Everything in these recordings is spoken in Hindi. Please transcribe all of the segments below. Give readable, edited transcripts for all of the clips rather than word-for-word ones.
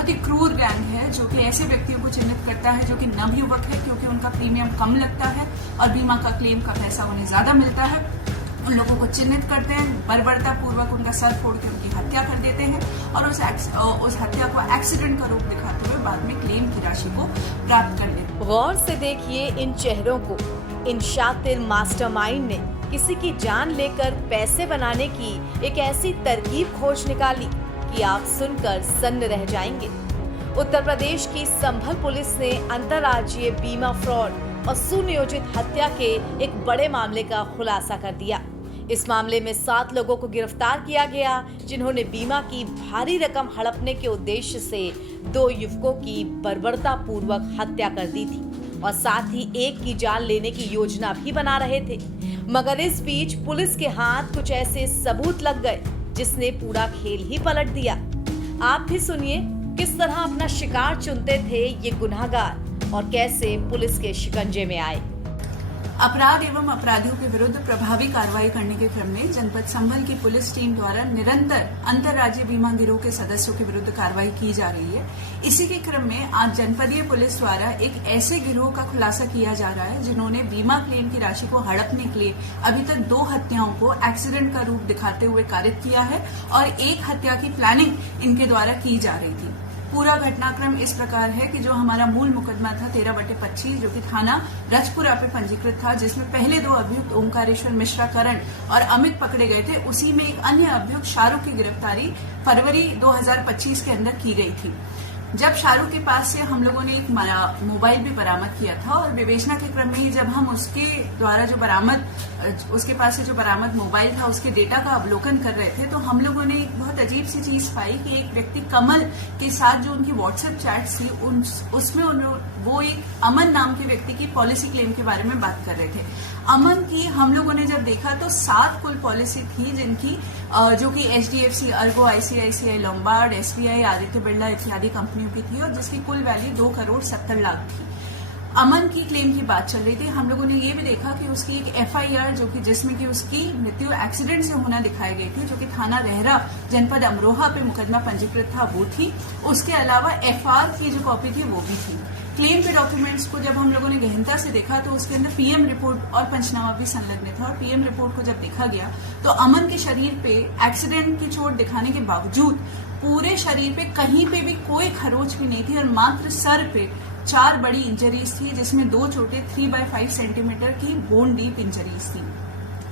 बहुत ही क्रूर गैंग है जो कि ऐसे व्यक्तियों को चिन्हित करता है जो कि नवयुवक है, क्योंकि उनका प्रीमियम कम लगता है और बीमा का क्लेम का पैसा उन्हें ज्यादा मिलता है। उन लोगों को चिन्हित करते हैं, बर्बरता पूर्वक उनका सर फोड़ के उनकी हत्या कर देते हैं और उस हत्या को एक्सीडेंट का रूप दिखाते हुए बाद में क्लेम की राशि को प्राप्त कर लेते हैं। गौर से देखिए इन चेहरों को। इन शातिर मास्टरमाइंड ने किसी की जान लेकर पैसे बनाने की एक ऐसी तरकीब खोज निकाली कि आप सुनकर सन्न रह जाएंगे। उत्तर प्रदेश की संभल पुलिस ने अंतर्राज्यीय बीमा फ्रॉड और सुनियोजित हत्या के एक बड़े मामले का खुलासा कर दिया। इस मामले में 7 लोगों को गिरफ्तार किया गया, जिन्होंने बीमा की भारी रकम हड़पने के उद्देश्य से 2 युवकों की बर्बरता पूर्वक हत्या कर दी थी और साथ ही एक की जान लेने की योजना भी बना रहे थे। मगर इस बीच पुलिस के हाथ कुछ ऐसे सबूत लग गए जिसने पूरा खेल ही पलट दिया। आप भी सुनिए किस तरह अपना शिकार चुनते थे ये गुनहगार और कैसे पुलिस के शिकंजे में आए। अपराध एवं अपराधियों के विरुद्ध प्रभावी कार्रवाई करने के क्रम में जनपद संभल की पुलिस टीम द्वारा निरंतर अंतर्राज्यीय बीमा गिरोह के सदस्यों के विरुद्ध कार्रवाई की जा रही है। इसी के क्रम में आज जनपदीय पुलिस द्वारा एक ऐसे गिरोह का खुलासा किया जा रहा है जिन्होंने बीमा क्लेम की राशि को हड़पने के लिए अभी तक 2 हत्याओं को एक्सीडेंट का रूप दिखाते हुए कारित किया है और एक हत्या की प्लानिंग इनके द्वारा की जा रही थी। पूरा घटनाक्रम इस प्रकार है कि जो हमारा मूल मुकदमा था 13/25 जो कि थाना रजपुरा पे पंजीकृत था, जिसमें पहले 2 अभियुक्त ओंकारेश्वर मिश्रा करण और अमित पकड़े गए थे, उसी में एक अन्य अभियुक्त शाहरुख की गिरफ्तारी फरवरी 2025 के अंदर की गई थी। जब शाहरुख के पास से हम लोगों ने एक मोबाइल भी बरामद किया था और विवेचना के क्रम में ही जब हम उसके द्वारा उसके पास से जो बरामद मोबाइल था उसके डेटा का अवलोकन कर रहे थे, तो हम लोगों ने एक बहुत अजीब सी चीज पाई कि एक व्यक्ति कमल के साथ जो उनकी व्हाट्सएप चैट्स थी उसमें वो एक अमन नाम के व्यक्ति की पॉलिसी क्लेम के बारे में बात कर रहे थे। अमन की हम लोगों ने जब देखा तो 7 कुल पॉलिसी थी जिनकी जो कि HDFC, Ergo, ICICI, Lombard, SBI, Aditya Birla इत्यादि कंपनियों की थी और जिसकी कुल वैल्यू 2,70,00,000 थी। अमन की क्लेम की बात चल रही थी। हम लोगों ने ये भी देखा कि उसकी एक FIR जो कि जिसमें कि उसकी मृत्यु एक्सीडेंट से होना दिखाई गई थी, जो कि थाना रहरा जनपद अमरोहा पे मुकदमा पंजीकृत था, वो थी। उसके अलावा FR की जो कॉपी थी वो भी थी। क्लेम के डॉक्यूमेंट्स को जब हम लोगों ने गहनता से देखा तो उसके अंदर PM रिपोर्ट और पंचनामा भी संलग्न था और PM रिपोर्ट को जब देखा गया तो अमन के शरीर पे एक्सीडेंट की चोट दिखाने के बावजूद पूरे शरीर पे कहीं पे भी कोई खरोच भी नहीं थी और मात्र सर पे 4 बड़ी इंजरीज थी, जिसमें 2 छोटे 3/5 सेंटीमीटर की बोन डीप इंजरीज थी।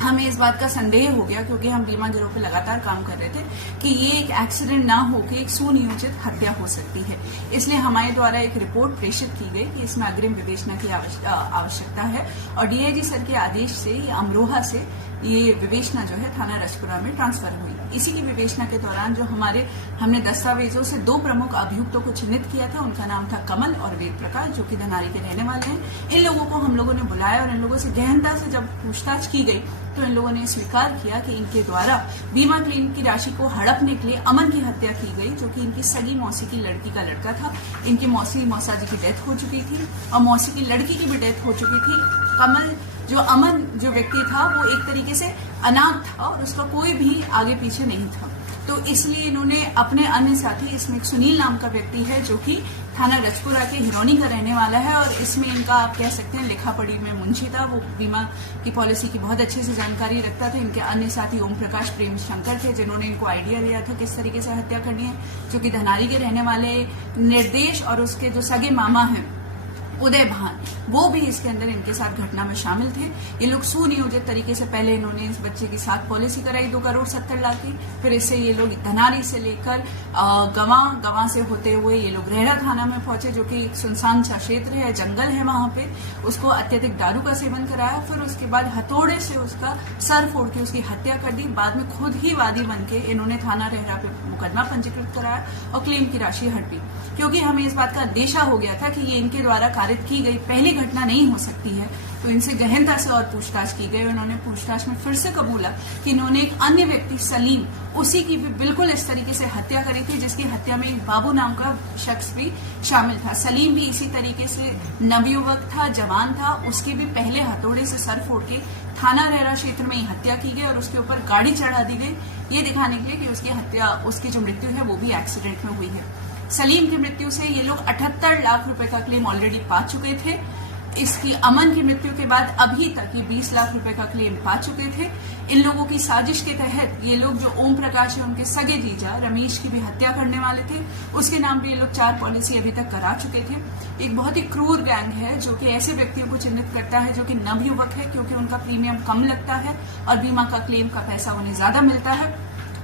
हमें इस बात का संदेह हो गया क्योंकि हम बीमा गिरोह पे लगातार काम कर रहे थे कि ये एक एक्सीडेंट ना होकर एक सुनियोजित हत्या हो सकती है। इसलिए हमारे द्वारा एक रिपोर्ट प्रेषित की गई कि इसमें अग्रिम विवेचना की आवश्यकता है और DIG सर के आदेश से ये अमरोहा से ये विवेचना जो है थाना रजपुरा में ट्रांसफर हुई। इसी की विवेचना के दौरान जो हमने दस्तावेजों से 2 प्रमुख अभियुक्तों को चिन्हित किया था, उनका नाम था कमल और वेद प्रकाश, जो कि धनारी के रहने वाले हैं। इन लोगों को हम लोगों ने बुलाया और इन लोगों से गहनता से जब पूछताछ की गई तो इन लोगों ने स्वीकार किया कि इनके द्वारा बीमा क्लेम की राशि को हड़पने के लिए अमन की हत्या की गई, जो कि इनकी सगी मौसी की लड़की का लड़का था। इनकी मौसा जी की डेथ हो चुकी थी और मौसी की लड़की की भी डेथ हो चुकी थी। कमल अमन जो व्यक्ति था वो एक तरीके से अनाथ था और उसका कोई भी आगे पीछे नहीं था, तो इसलिए इन्होंने अपने अन्य साथी, इसमें एक सुनील नाम का व्यक्ति है जो कि थाना रजपुरा के हिरौनी का रहने वाला है और इसमें इनका आप कह सकते हैं लिखा पढ़ी में मुंशी था, वो बीमा की पॉलिसी की बहुत अच्छे से जानकारी रखता था। इनके अन्य साथी ओम प्रकाश प्रेम शंकर थे जिन्होंने इनको आइडिया दिया था किस तरीके से हत्या करनी है, जो कि धनारी के रहने वाले निर्देश और उसके जो सगे मामा हैं उदय भान, वो भी इसके अंदर इनके साथ घटना में शामिल थे। ये लोग सुनियोजित तरीके से पहले इन्होंने इस बच्चे की साथ पॉलिसी कराई 2,70,00,000 की, फिर इससे ये लोग धनारी से लेकर गवां से होते हुए ये लोग रहरा थाना में पहुंचे, जो कि एक सुनसान सा क्षेत्र है, जंगल है वहां पे। उसको अत्यधिक दारू का सेवन कराया, फिर उसके बाद हथौड़े से उसका सर फोड़ के उसकी हत्या कर दी। बाद में खुद ही वादी बन के इन्होंने थाना रहरा पे मुकदमा पंजीकृत कराया और क्लेम की राशि हड़पी, क्योंकि हमें इस बात का अंदेशा हो गया था कि ये इनके द्वारा की गई पहली घटना नहीं हो सकती है। तो इनसे गहनता से और पूछताछ की गई। उन्होंने पूछताछ में फिर से कबूला कि इन्होंने एक अन्य व्यक्ति सलीम, उसी की भी बिल्कुल इस तरीके से हत्या करी थी, जिसकी हत्या में एक बाबू नाम का शख्स भी शामिल था। सलीम भी इसी तरीके से नवयुवक था, जवान था, उसके भी पहले हथौड़े से सर फोड़ के थाना रहरा क्षेत्र में ही हत्या की गई और उसके ऊपर गाड़ी चढ़ा दी गई, ये दिखाने के लिए कि उसकी जो मृत्यु है वो भी एक्सीडेंट में हुई है। सलीम की मृत्यु से ये लोग 78 लाख रुपए का क्लेम ऑलरेडी पा चुके थे। इसकी अमन की मृत्यु के बाद अभी तक ये 20 लाख रुपए का क्लेम पा चुके थे। इन लोगों की साजिश के तहत ये लोग जो ओम प्रकाश है उनके सगे जीजा रमेश की भी हत्या करने वाले थे, उसके नाम पे ये लोग 4 पॉलिसी अभी तक करा चुके थे। एक बहुत ही क्रूर गैंग है जो कि ऐसे व्यक्तियों को चिन्हित करता है जो कि नवयुवक है, क्योंकि उनका प्रीमियम कम लगता है और बीमा का क्लेम का पैसा उन्हें ज्यादा मिलता है।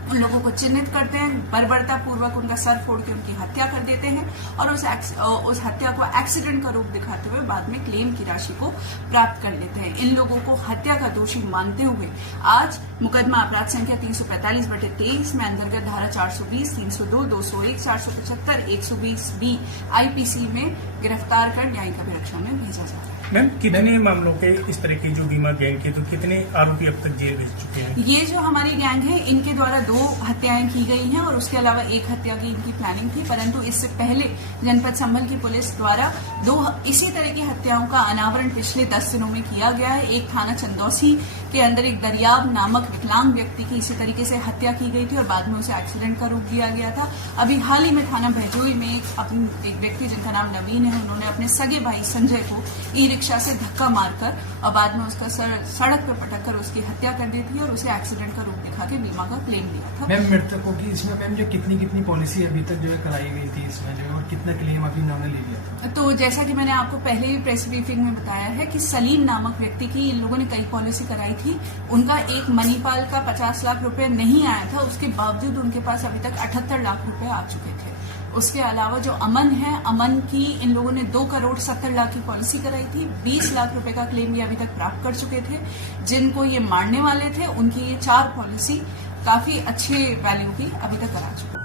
उन लोगों को चिन्हित करते हैं, बर्बरता पूर्वक उनका सर फोड़ के उनकी हत्या कर देते हैं और उस हत्या को एक्सीडेंट का रूप दिखाते हुए बाद में क्लेम की राशि को प्राप्त कर लेते हैं। इन लोगों को हत्या का दोषी मानते हुए आज मुकदमा अपराध संख्या 345/23 में अंतर्गत धारा 420, 302, 201, 475, 120B IPC में गिरफ्तार कर न्यायिक अभिरक्षा में भेजा जा रहा है। मैम, कितने मामलों के इस तरह की जो बीमा गैंग के, तो कितने आरोपी अब तक जेल भेज चुके हैं? ये जो हमारी गैंग है इनके द्वारा 2 हत्याएं की गई हैं और उसके अलावा 1 हत्या की इनकी प्लानिंग थी, परंतु इससे पहले जनपद संभल की पुलिस द्वारा 2 इसी तरह की हत्याओं का अनावरण पिछले 10 दिनों में किया गया है। एक थाना चंदौसी के अंदर एक दरियाब नामक विकलांग व्यक्ति की इसी तरीके से हत्या की गई थी और बाद में उसे एक्सीडेंट का रूप दिया गया था। अभी हाल ही में थाना भैजोई में एक व्यक्ति जिनका नाम नवीन है, उन्होंने अपने सगे भाई संजय को ई रिक्शा से धक्का मारकर और बाद में उसका सड़क पर पटक कर उसकी हत्या कर दी थी और उसे एक्सीडेंट का रूप दिखा के बीमा का क्लेम लिया था। मैम, मृतकों की इसमें मैम जो कितनी पॉलिसी अभी तक जो है कराई गई थी इसमें जो है, और कितना क्लेम अभी इन्होंने ले लिया था? तो जैसा कि मैंने आपको पहले ही प्रेस ब्रीफिंग में बताया है कि सलीम नामक व्यक्ति की इन लोगों ने कई पॉलिसी कराई थी। उनका एक मणिपाल का 50 लाख रुपए नहीं आया था, उसके बावजूद उनके पास अभी तक 78 लाख रुपए आ चुके थे। उसके अलावा जो अमन है, अमन की इन लोगों ने 2 करोड़ 70 लाख की पॉलिसी कराई थी। 20 लाख रुपए का क्लेम ये अभी तक प्राप्त कर चुके थे। जिनको ये मारने वाले थे उनकी ये 4 पॉलिसी काफी अच्छे वैल्यू की अभी तक करा चुके।